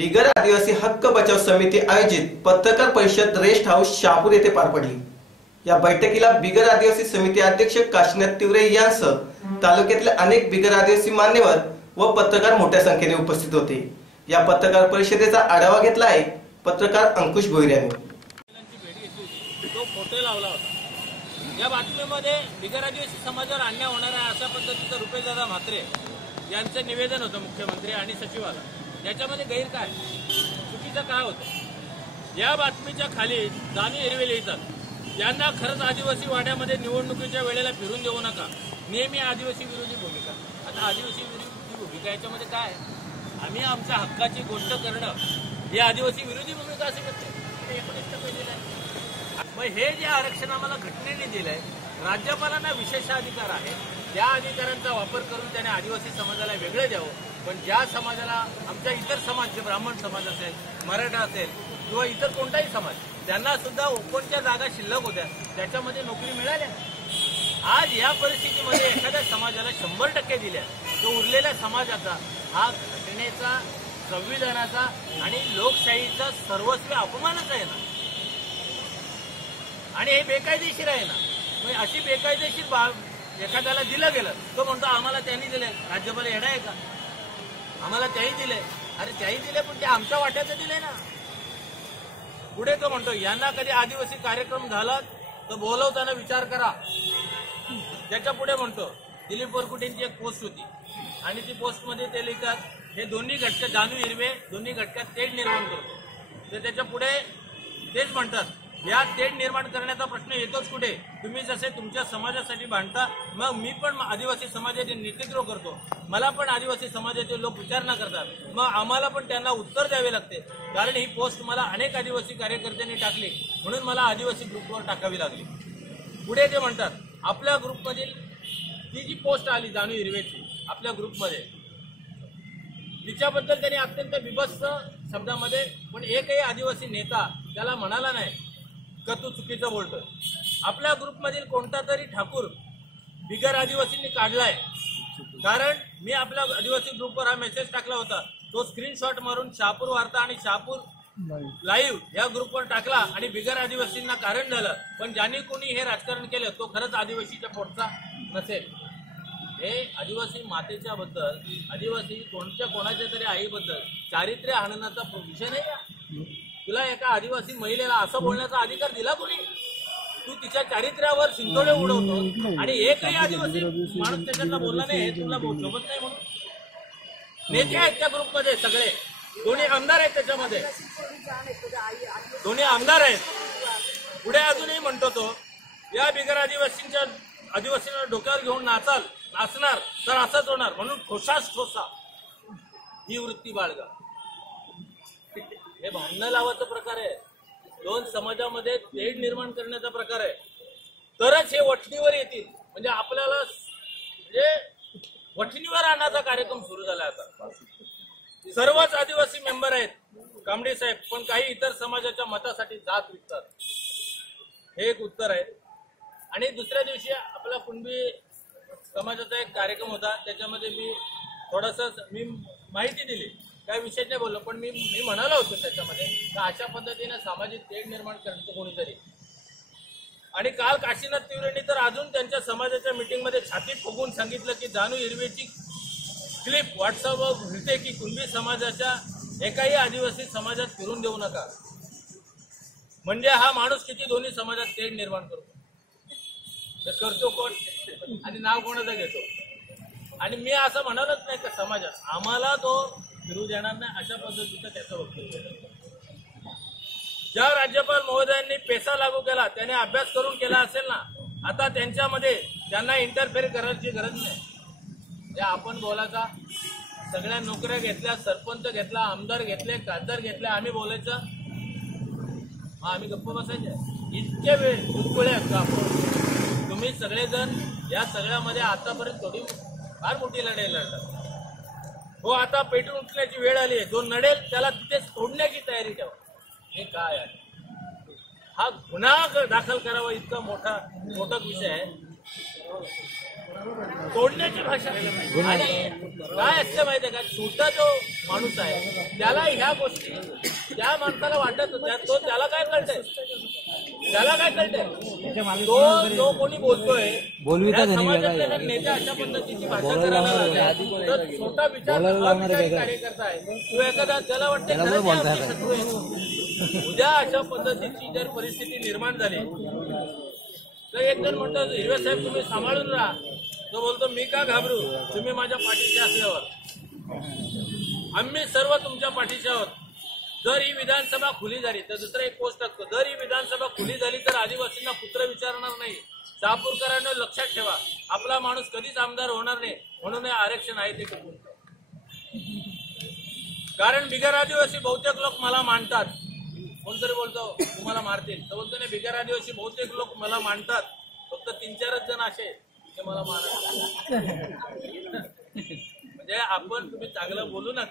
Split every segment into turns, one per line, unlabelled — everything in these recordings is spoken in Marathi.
बिगर आदिवासी हक्क बचाव समिती आयोजित पत्रकार परिषद रेस्ट हाऊस शहापूर येथे पार पडली. या बैठकीला बिगर आदिवासी समिती अध्यक्ष काशीनाथ तिवरे यांसह तालुक्यातले अनेक बिगर आदिवासी मान्यवर व पत्रकार मोठ्या संख्येने उपस्थित होते. या पत्रकार परिषदेचा आढावा घेतला आहे पत्रकार अंकुश भोईर यांनी.
या बातमीमध्ये बिगर आदिवासी समाजावर अन्याय होणार आहे अशा पद्धतीचं रुपेशदादा म्हात्रे यांचं निवेदन होतं मुख्यमंत्री आणि सचिवाला याच्यामध्ये गैर काय? चुकीचं काय होतं? या बातमीच्या खाली दानी हिरवे लिहितात यांना खरंच आदिवासी वाड्यामध्ये निवडणुकीच्या वेळेला फिरून देऊ नका. नेहमी आदिवासी विरोधी भूमिका. आता आदिवासी विरोधी भूमिका याच्यामध्ये काय आहे? आम्ही आमच्या हक्काची गोष्ट करणं ही आदिवासी विरोधी भूमिका असे शकते एकोणीस टक्के दिलं मग हे जे आरक्षण आम्हाला घटनेने दिलंय राज्यपालांना विशेष अधिकार आहे. त्या अधिकारांचा वापर करून त्याने आदिवासी समाजाला वेगळं द्यावं. पण ज्या समाजाला आमच्या इतर समाज जे ब्राह्मण समाज असेल मराठा असेल किंवा इतर कोणताही समाज त्यांना सुद्धा ओपनच्या जागा शिल्लक होत्या. त्याच्यामध्ये नोकरी मिळाल्या. आज या परिस्थितीमध्ये एखाद्या समाजाला शंभर टक्के दिल्या. तो उरलेल्या समाजाचा हा घटनेचा संविधानाचा आणि लोकशाहीचा सर्वस्वी अपमानच आहे ना. आणि हे बेकायदेशीर आहे ना. म्हणजे अशी बेकायदेशीर बाब एखाद्याला दिलं गेलं तो म्हणतो आम्हाला त्यांनी दिले राज्यपाल येणार आहे का? आम्हाला त्याही दिले. अरे त्याही दिले पण ते आमच्या वाट्याचं दिले ना. पुढे तो म्हणतो यांना कधी आदिवासी कार्यक्रम झाला तर बोलवताना विचार करा. त्याच्या पुढे म्हणतो दिलीप बोरकुटेंची एक पोस्ट होती. आणि ती पोस्टमध्ये ते लिहितात हे दोन्ही घटक जानू हिरवे दोन्ही घटकात तेढ निर्माण करतो. तर त्याच्या पुढे तेच म्हणतात या तेढ निर्माण करण्याचा प्रश्न येतोच कुठे? तुम्ही जसे तुमच्या समाजासाठी भांडता मग मी पण आदिवासी समाजाचे नेतृत्व करतो. मला पण आदिवासी समाजाचे लोक विचारणा करतात. मग आम्हाला पण त्यांना उत्तर द्यावे लागते. कारण ही पोस्ट मला अनेक आदिवासी कार्यकर्त्यांनी टाकली. म्हणून मला आदिवासी ग्रुपवर टाकावी लागली. पुढे ते म्हणतात आपल्या ग्रुपमधील ती जी पोस्ट आली जानू हिरवेची आपल्या ग्रुपमध्ये तिच्याबद्दल त्यांनी अत्यंत बिभत्स शब्दामध्ये पण एकही आदिवासी नेता त्याला म्हणाला नाही. का तू चुकीचं बोलतोय. आपल्या ग्रुपमधील कोणता तरी ठाकूर बिगर आदिवासींनी काढलाय. कारण मी आपल्या आदिवासी ग्रुपवर हा मेसेज टाकला होता. तो स्क्रीनशॉट मारून शहापूर वार्ता आणि शहापूर लाईव्ह या ग्रुपवर टाकला आणि बिगर आदिवासींना कारण झालं. पण ज्यांनी कोणी हे राजकारण केलं तो खरंच आदिवासीच्या पोटचा नसेल. हे आदिवासी मातेच्या बद्दल आदिवासी कोणत्या कोणाच्या तरी आईबद्दल चारित्र्य हाणण्याचा विषय नाही? तुला एका आदिवासी महिलेला असं बोलण्याचा अधिकार दिला कोणी? तू तिच्या चारित्र्यावर शिंतोडे उडवतो आणि एकही आदिवासी माणूस त्याच्यातला बोलला नाही हे तुला बोल- शोभत नाही म्हणून. नेते आहेत त्या ग्रुपमध्ये सगळे. दोन्ही आमदार आहेत त्याच्यामध्ये. दोन्ही आमदार आहेत. पुढे अजूनही म्हणतो तो या बिगर आदिवासींच्या आदिवासींना डोक्यावर घेऊन नाचाल नाचणार तर असंच होणार म्हणून ठोसाच ठोसा. ही वृत्ती बाळगा. हे भांडणं लावायचा प्रकार आहे. दोन समाजामध्ये तेढ निर्माण करण्याचा प्रकार आहे. तरच हे वठणीवर येतील. म्हणजे आपल्याला म्हणजे वठणीवर आणण्याचा कार्यक्रम सुरू झाला आता. सर्वच आदिवासी मेंबर आहेत कांबडे साहेब पण काही इतर समाजाच्या मतासाठी जात विकतात. हे एक उत्तर आहे. आणि दुसऱ्या दिवशी आपला कुणबी समाजाचा एक कार्यक्रम होता. त्याच्यामध्ये मी थोडस मी माहिती दिली. काही विषय नाही बोललो पण मी मी म्हणालो होतो त्याच्यामध्ये का अशा पद्धतीने सामाजिक तेढ निर्माण करायचं कोणीतरी. आणि काल काशीनाथ तिवरेंनी तर अजून त्यांच्या समाजाच्या मीटिंगमध्ये छाती फुगून सांगितलं की जानू हिरवेची क्लिप व्हॉट्सअपवर मिळते की कुणबी समाजाच्या एकाही आदिवासी समाजात फिरून देऊ नका. म्हणजे हा माणूस किती दोन्ही समाजात तेढ निर्माण करतो. तर करतो कोण? आणि नाव कोणाचं घेतो? आणि मी असं म्हणालच नाही का समाजात. आम्हाला तो फिरू देणार नाही अशा पद्धतीचं त्याचं वक्तव्य ज्या राज्यपाल महोदयांनी पेसा लागू केला त्याने अभ्यास करून केला असेल ना आता त्यांच्यामध्ये त्यांना इंटरफेअर करायची गरज नाही. जे आपण बोलायचा सगळ्या नोकऱ्या घेतल्या सरपंच घेतला आमदार घेतले खासदार घेतले आम्ही बोलायचं? मग आम्ही गप्प बसायचे. इतके वेळ चुटकुळे असतो आपण. तुम्ही सगळेजण या सगळ्यामध्ये आतापर्यंत थोडी फार मोठी लढाई लढतात हो आता पेटून उठण्याची वेळ आली आहे. जो नडेल त्याला तिथेच तोडण्याची तयारी ठेवा. हे काय आहे? हा गुन्हा दाखल करावा इतका मोठा मोठा विषय आहे. तोडण्याची भाषा आणि काय असतं माहितीये का छोटा जो माणूस आहे त्याला ह्या गोष्टी त्या माणसाला वाटत होत्या तो त्याला काय कळतंय त्याला काय कळतंय तो जो कोणी बोलतोय
बोलविता
या
धनी
समाजातले
वेगळा
जर
आहे.
नेते अशा पद्धतीची भाषा करायला
लावणारे
लागले, तर छोटा विचार. कार्यकर्ता आहे तो एखादा त्याला वाटतं
त्याला
खरंच
पण बोलता
आमचे
येतं.
शत्रू आहेत. उद्या अशा पद्धतीची जर परिस्थिती निर्माण झाली तर एक जण म्हणतो हिरवे साहेब तुम्ही सांभाळून राहा तो बोलतो मी का घाबरू? तुम्ही माझ्या पाठीशी असल्यावर. आम्ही सर्व तुमच्या पाठीशी आहोत. जर ही विधानसभा खुली झाली तर दुसरा एक पोस्ट असतो जर ही विधानसभा खुली झाली तर आदिवासींना पुत्र विचारणार नाही. चापूरकरांना लक्षात ठेवा. आपला माणूस कधीच आमदार होणार नाही. म्हणून हे आरक्षण आहे ते कबूल कारण बिगर आदिवासी बहुतेक लोक मला मानतात. कोणतरी बोलतो तुम्हाला मारतील. तर बोलतो नाही बिगर आदिवासी बहुतेक लोक मला मानतात. फक्त तीन चारच जण असे. मला मारा म्हणजे आपण तुम्ही चांगलं बोलू ना.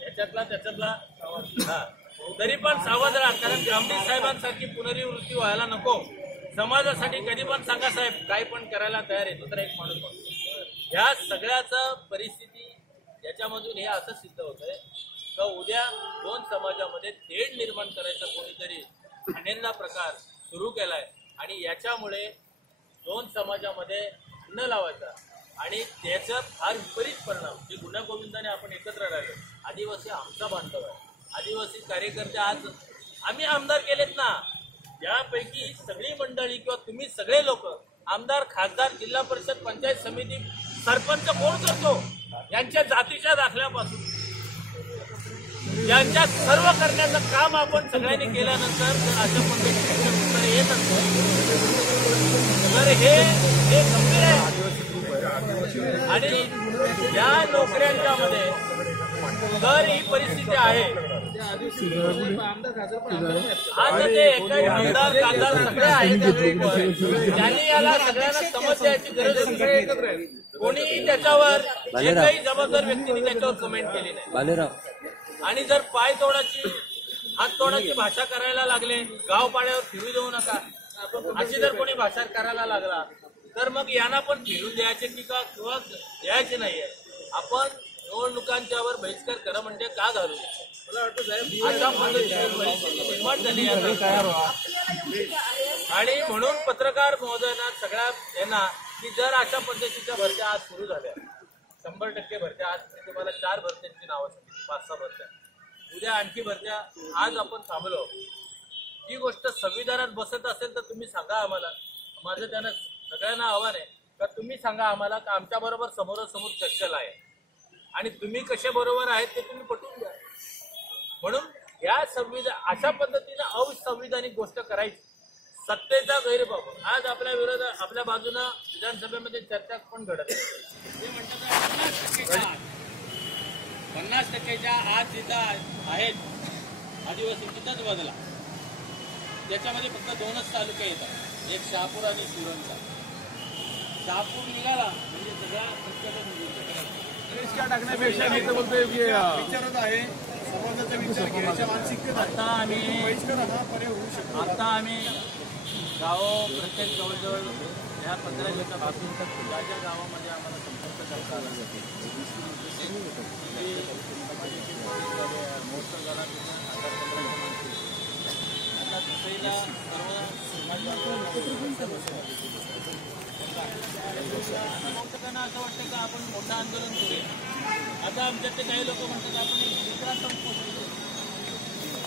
याच्यातला त्याच्यातला हा. तरी पण सावध राहा कारण गांधी साहेबांसारखी पुनर्वृत्ती व्हायला नको. समाजासाठी कधी पण सांगा साहेब काय पण करायला तयार आहे तर एक माणूस ह्या सगळ्याचं परिस्थिती याच्यामधून हे असं सिद्ध होतंय का उद्या दोन समाजामध्ये तेढ निर्माण करायचा कोणीतरी अनेंदा प्रकार सुरू केलाय आणि याच्यामुळे दोन समाजामध्ये न लावायचा. आणि त्याचा फार विपरीत परिणाम जे गुन्हा गोविंदाने आपण एकत्र राहिलो. आदिवासी आमचा बांधव आहे. आदिवासी कार्यकर्ते आज आम्ही आमदार केलेत ना. यापैकी सगळी मंडळी किंवा तुम्ही सगळे लोक आमदार खासदार जिल्हा परिषद पंचायत समिती सरपंच कोण करतो? यांच्या जातीच्या दाखल्यापासून. यांच्या सर्व करण्याचं काम आपण सगळ्यांनी केल्यानंतर अशा पद्धतीने उत्तर येत असतो तर हे हे गंभीर आहे. आणि या नोकऱ्यांच्या मध्ये जर ही परिस्थिती आहे. आज ते एकाही आमदार खासदार सगळे आहेत. त्यांनी याला सगळ्यांना समज द्यायची गरज नाही. कोणीही त्याच्यावर एकही जबाबदार व्यक्तीने त्याच्यावर कमेंट केली नाही. आणि जर पाय तोडाची हात तोडाची भाषा करायला लागले गाव पाड्यावर फिरू देऊ नका. अशी जर कोणी भाषा करायला लागला तर मग यांना पण फिरून द्यायचे की का किंवा द्यायचे नाहीये. आपण निवडणुकांच्यावर बहिष्कार करा म्हणजे का घालू? अशा निर्माण झाली आणि म्हणून पत्रकार महोदयांना सगळ्या यांना की जर अशा पद्धतीच्या भरत्या आज सुरू झाल्या शंभर टक्के भरत्या आज मी तुम्हाला चार भरत्यांची नावं सांगितली पाच सहा भरत्या. उद्या आणखी भरत्या आज आपण थांबलो. जी गोष्ट संविधानात बसत असेल तर तुम्ही सांगा आम्हाला. माझं त्यांना सगळ्यांना आव्हान आहे का तुम्ही सांगा आम्हाला का आमच्या बरोबर समोरासमोर चर्चेला आहे. आणि तुम्ही कसे बरोबर आहेत ते तुम्ही पटवून द्या. म्हणून या संविधान अशा पद्धतीने असंविधानिक गोष्ट करायची. सत्तेचा गैरवापर आज आपल्या विरोधात आपल्या बाजूनं विधानसभेमध्ये चर्चा पण घडत ते म्हणतात पन्नास टक्केच्या आज पन्नास जिथं आहेत आदिवासी तिथंच बदला. त्याच्यामध्ये फक्त दोनच तालुके येतात एक शहापूर आणि सुरणचा शहापूर निघाला म्हणजे सगळा जातो.
तर
विचारत आहे समाजाचा विचार घ्यायच्या मानसिकतेत आहे.
आता आम्ही
बहिष्कार हा पर्याय होऊ शकतो
आता आम्ही गाव प्रत्येक जवळजवळ ह्या पंधरा दिवसा बाबतीत ज्या ज्या गावामध्ये आम्हाला संपर्क करता आला ते समाजाचे मोर्चा झाला तिथं असं वाटतं का आपण मोठं आंदोलन करूया? आता आमच्यातले काही लोक म्हणतात आपण एक दुसराचं उपोषण करू.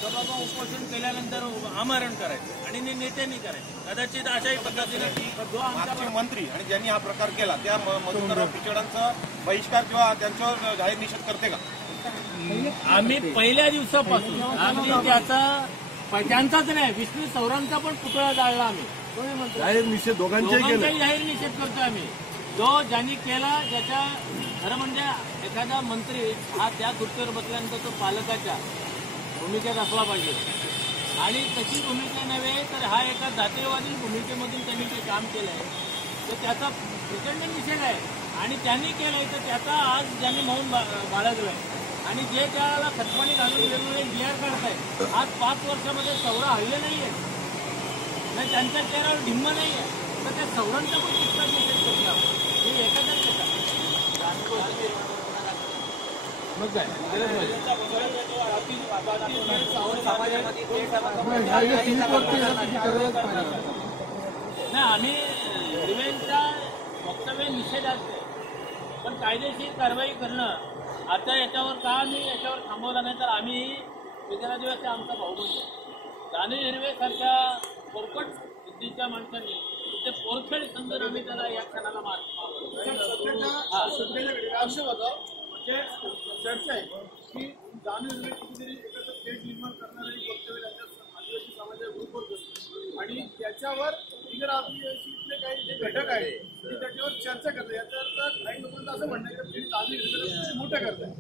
तर बाबा उपोषण केल्यानंतर आमरण करायचं आणि नेत्यांनी करायचं. कदाचित अशाही पद्धतीने
मंत्री आणि ज्यांनी हा प्रकार केला त्या म- मधुकरराव पिचडांचा बहिष्कार किंवा त्यांच्यावर जाहीर निषेध करते का?
आम्ही पहिल्या दिवसापासून अगदी त्याचा त्यांचाच नाही विष्णू सौरांचा पण पुतळा जाळला आम्ही.
जाहीर निषेध दोघांचेही केले.
जाहीर निषेध करतो आम्ही. जो ज्यांनी केला ज्याच्या खरं म्हणजे एखादा मंत्री हा त्या खुर्चीवर बसल्यानंतर तो पालकाच्या भूमिकेत असला पाहिजे. आणि तशी भूमिका नव्हे तर हा एका जातीयवादी भूमिकेमधून त्यांनी ते काम केलं आहे तर त्याचा प्रचंड निषेध आहे. आणि त्यांनी केलंय तर त्याचा आज ज्यांनी मौन बा- बाळगलंय. आणि जे त्याला खतपाणी घालून वेगवेगळे बिहार काढतायत आज पाच वर्षामध्ये चौरा हल्ले नाहीये. नाही त्यांच्या चेहऱ्यावर ढिम्म नाहीये. तर त्या सवरांचा पण तितकाच निषेध करतो हे एकाचाच येतात नाही आम्ही रिवेंटचा वक्तव्य निषेधात पण कायदेशीर कारवाई करणं आता याच्यावर का आम्ही याच्यावर थांबवला नाही? तर आम्ही विद्यार्थी आमचा भाऊ बनतो दानू हिरवे सारख्या पोरकट बुद्धीच्या माणसांनी ते पोरखेड समजून आम्ही त्याला या क्षणाला मार.
असं होतं म्हणजे चर्चा आहे की जाणीव कुठेतरी एकत्र पेट निर्माण करणारे वक्तव्य त्यांच्या आदिवासी समाजाच्या ग्रुपवर बसतो. आणि त्याच्यावर इतर आदिवासीतले काही जे घटक आहेत ते त्याच्यावर चर्चा करतात याचा अर्थ काही लोकांचं असं म्हणणं आहे की जाणीव मोठं करताय.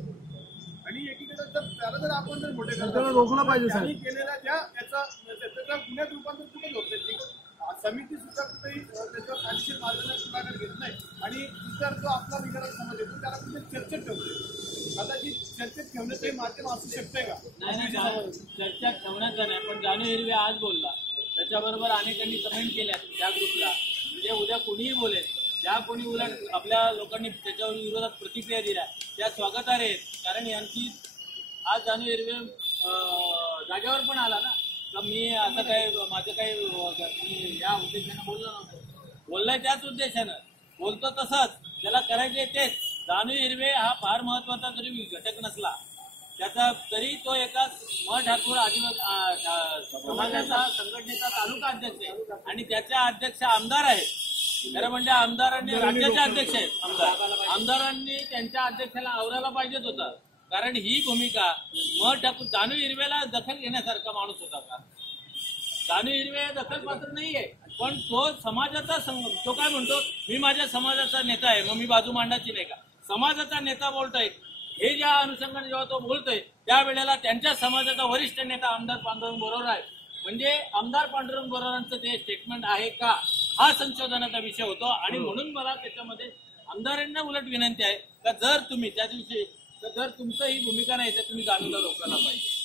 आणि एकीकडे जर त्याला जर आपण जर मोठे करतो रोखलं पाहिजे त्यांनी केलेल्या त्या याचा त्याचा गुन्ह्यात रूपांतर कुठे होत समिती सुद्धा कुठेही त्याच्यावर कायदेशीर मार्गाने पुढाकार घेत नाही. आणि इतर जो आपला समाज येतो त्याला कुठे चर्चेत ठेवते आता जी चर्चेत ठेवण्याचं माध्यम असू शकतंय का?
नाही चर्चा ठेवण्याचा नाही पण जानू हिरवे आज बोलला. त्याच्याबरोबर अनेकांनी कमेंट केल्या त्या ग्रुपला म्हणजे उद्या कोणीही बोलेल ज्या कोणी उलट आपल्या लोकांनी त्याच्यावर विरोधात प्रतिक्रिया दिल्या त्या स्वागतार्ह आहेत. कारण यांची आज जानू हिरवे जागेवर पण आला ना. का मी असं काय माझं काही या उद्देशानं बोललो नव्हतो. बोललाय त्याच उद्देशानं. बोलतो तसंच. त्याला करायचे तेच. जानू हिरवे हा फार महत्त्वाचा जरी घटक नसला त्याचा तरी तो एका मठ ठाकूर आदिवासी समाजाचा संघटनेचा तालुका अध्यक्ष आहे. आणि त्याचे अध्यक्ष आमदार आहेत. खरं म्हणजे आमदारांनी राज्याचे अध्यक्ष आहेत. आमदार आमदारांनी त्यांच्या अध्यक्षाला आवरायला पाहिजेच होतं. कारण ही भूमिका मठ ठाकूर जानू हिरवेला दखल घेण्यासारखा माणूस होता का? जानू हिरवे दखल पात्र नाहीये. पण तो समाजाचा तो काय म्हणतो? मी माझ्या समाजाचा नेता आहे मग मी बाजू मांडायची नाही का? समाजाचा नेता बोलतोय. हे ज्या अनुषंगाने जेव्हा तो बोलतोय त्यावेळेला त्यांच्या समाजाचा वरिष्ठ नेता आमदार पांडुरंग बरोबर आहे म्हणजे आमदार पांडुरंग बरोबरांचं ते स्टेटमेंट आहे का हा संशोधनाचा विषय होतो. आणि म्हणून मला त्याच्यामध्ये आमदारांना उलट विनंती आहे का जर तुम्ही त्या दिवशी तर जर तुमचं ही भूमिका नाही तर तुम्ही जानूला रोखायला पाहिजे.